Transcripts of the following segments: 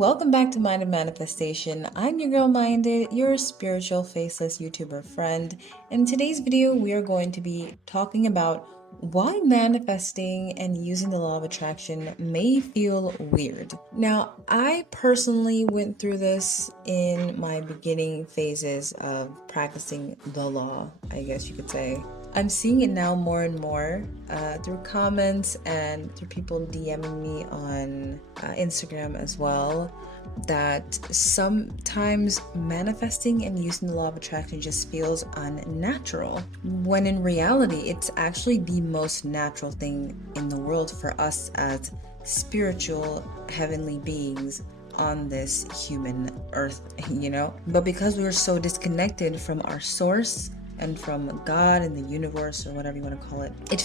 Welcome back to Minded Manifestation. I'm your girl Minded, your spiritual faceless YouTuber friend. In today's video, we are going to be talking about why manifesting and using the law of attraction may feel weird. Now, I personally went through this in my beginning phases of practicing the law, I guess you could say. I'm seeing it now more and more through comments and through people DMing me on Instagram as well, that sometimes manifesting and using the law of attraction just feels unnatural, when in reality it's actually the most natural thing in the world for us as spiritual heavenly beings on this human earth, But because we are so disconnected from our source and from God and the universe, or whatever you want to call it, it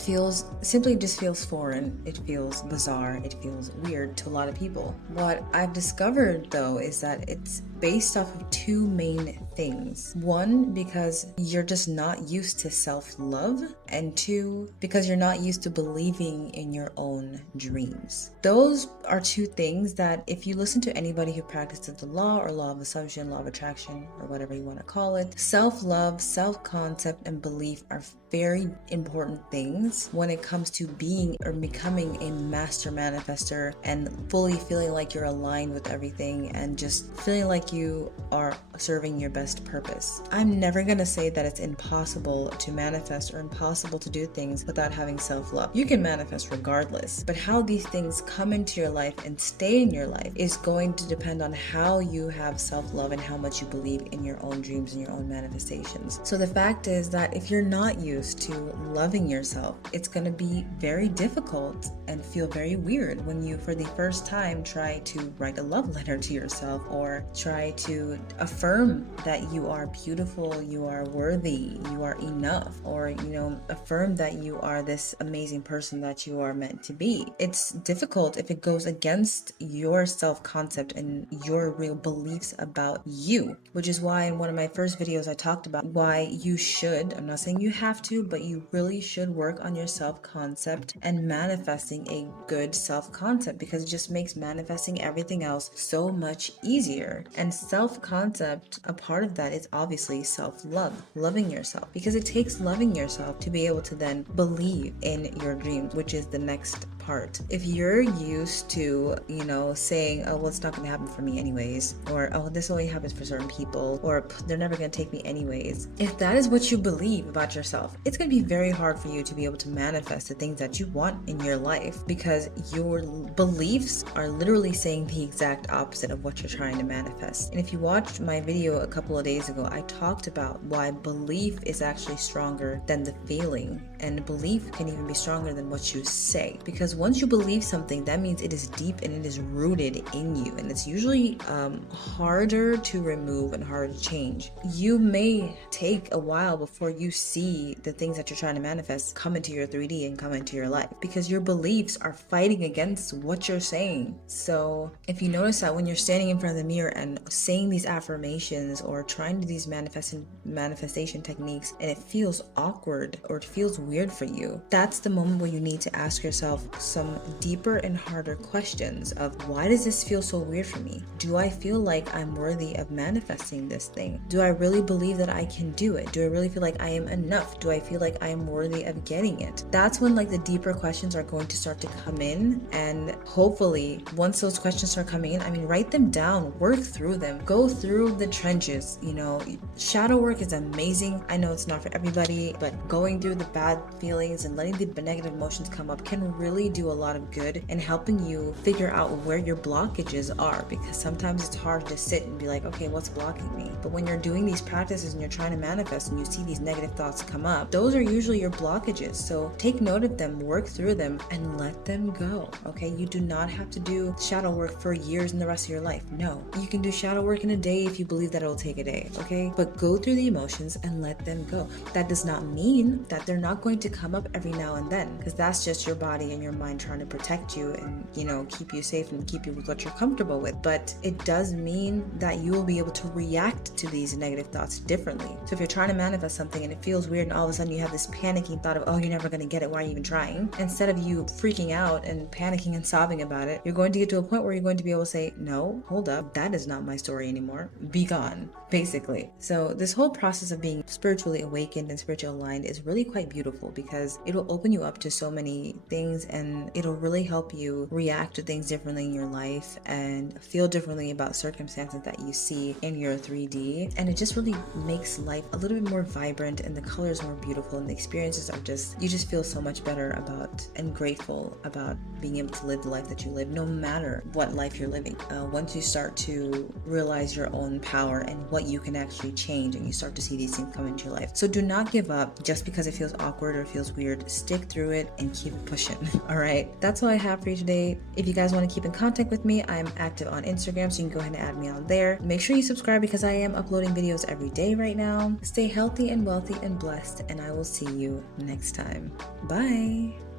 just feels foreign. It feels bizarre. It feels weird to a lot of people. What I've discovered though is that it's based off of two main things. One, because you're just not used to self-love, and two, because you're not used to believing in your own dreams. Those are two things that if you listen to anybody who practices the law or law of assumption, law of attraction, or whatever you want to call it, self-love, self-concept, and belief are very important things when it comes to being or becoming a master manifester and fully feeling like you're aligned with everything and just feeling like you are serving your best purpose. I'm never going to say that it's impossible to manifest or impossible to do things without having self-love. You can manifest regardless, but how these things come into your life and stay in your life is going to depend on how you have self-love and how much you believe in your own dreams and your own manifestations. So the fact is that if you're not used to loving yourself, it's going to be very difficult and feel very weird when you for the first time try to write a love letter to yourself, or try to affirm that you are beautiful, you are worthy, you are enough, or affirm that you are this amazing person that you are meant to be. It's difficult if it goes against your self-concept and your real beliefs about you, which is why in one of my first videos I talked about why you should, I'm not saying you have to, but you really should work on your self-concept and manifesting a good self-concept, because it just makes manifesting everything else so much easier. And self-concept, a part of that is obviously self-love, loving yourself, because it takes loving yourself to be able to then believe in your dreams, which is the next part. If you're used to, saying, oh, well, it's not going to happen for me anyways, or oh, this only happens for certain people, or they're never going to take me anyways. If that is what you believe about yourself, it's going to be very hard for you to be able to manifest the things that you want in your life, because your beliefs are literally saying the exact opposite of what you're trying to manifest. And if you watched my video a couple of days ago, I talked about why belief is actually stronger than the feeling, and belief can even be stronger than what you say, because once you believe something, that means it is deep and it is rooted in you, and it's usually harder to remove and harder to change. You may take a while before you see the things that you're trying to manifest come into your 3D and come into your life, because your beliefs are fighting against what you're saying. So if you notice that when you're standing in front of the mirror and saying these affirmations or trying to do these manifestation techniques and it feels awkward or it feels weird for you, that's the moment where you need to ask yourself some deeper and harder questions of, why does this feel so weird for me? Do I feel like I'm worthy of manifesting this thing? Do I really believe that I can do it? Do I really feel like I am enough? Do I feel like I am worthy of getting it? That's when the deeper questions are going to start to come in, and hopefully once those questions start coming in, write them down, work through them, go through the trenches. Shadow work is amazing. I know it's not for everybody, but going through the bad feelings and letting the negative emotions come up can really do a lot of good in helping you figure out where your blockages are, because sometimes it's hard to sit and be like, okay, what's blocking me? But when you're doing these practices and you're trying to manifest and you see these negative thoughts come up, those are usually your blockages. So take note of them, work through them, and let them go. Okay, you do not have to do shadow work for years and the rest of your life. No, you can do shadow shadow work in a day if you believe that it'll take a day, okay? But go through the emotions and let them go. That does not mean that they're not going to come up every now and then, because that's just your body and your mind trying to protect you and, keep you safe and keep you with what you're comfortable with. But it does mean that you will be able to react to these negative thoughts differently. So if you're trying to manifest something and it feels weird and all of a sudden you have this panicking thought of, oh, you're never going to get it, why are you even trying? Instead of you freaking out and panicking and sobbing about it, you're going to get to a point where you're going to be able to say, no, hold up, that is not my story anymore. Be gone, basically. So this whole process of being spiritually awakened and spiritually aligned is really quite beautiful, because it will open you up to so many things, and it'll really help you react to things differently in your life and feel differently about circumstances that you see in your 3D. And it just really makes life a little bit more vibrant, and the colors more beautiful, and the experiences are you just feel so much better about and grateful about being able to live the life that you live, no matter what life you're living. Once you start to realize your own power and what you can actually change, and you start to see these things come into your life. So do not give up just because it feels awkward or feels weird. Stick through it and keep it pushing. All right, that's all I have for you today. If you guys want to keep in contact with me, I'm active on Instagram, so you can go ahead and add me on there. Make sure you subscribe, because I am uploading videos every day right now. Stay healthy and wealthy and blessed, and I will see you next time. Bye.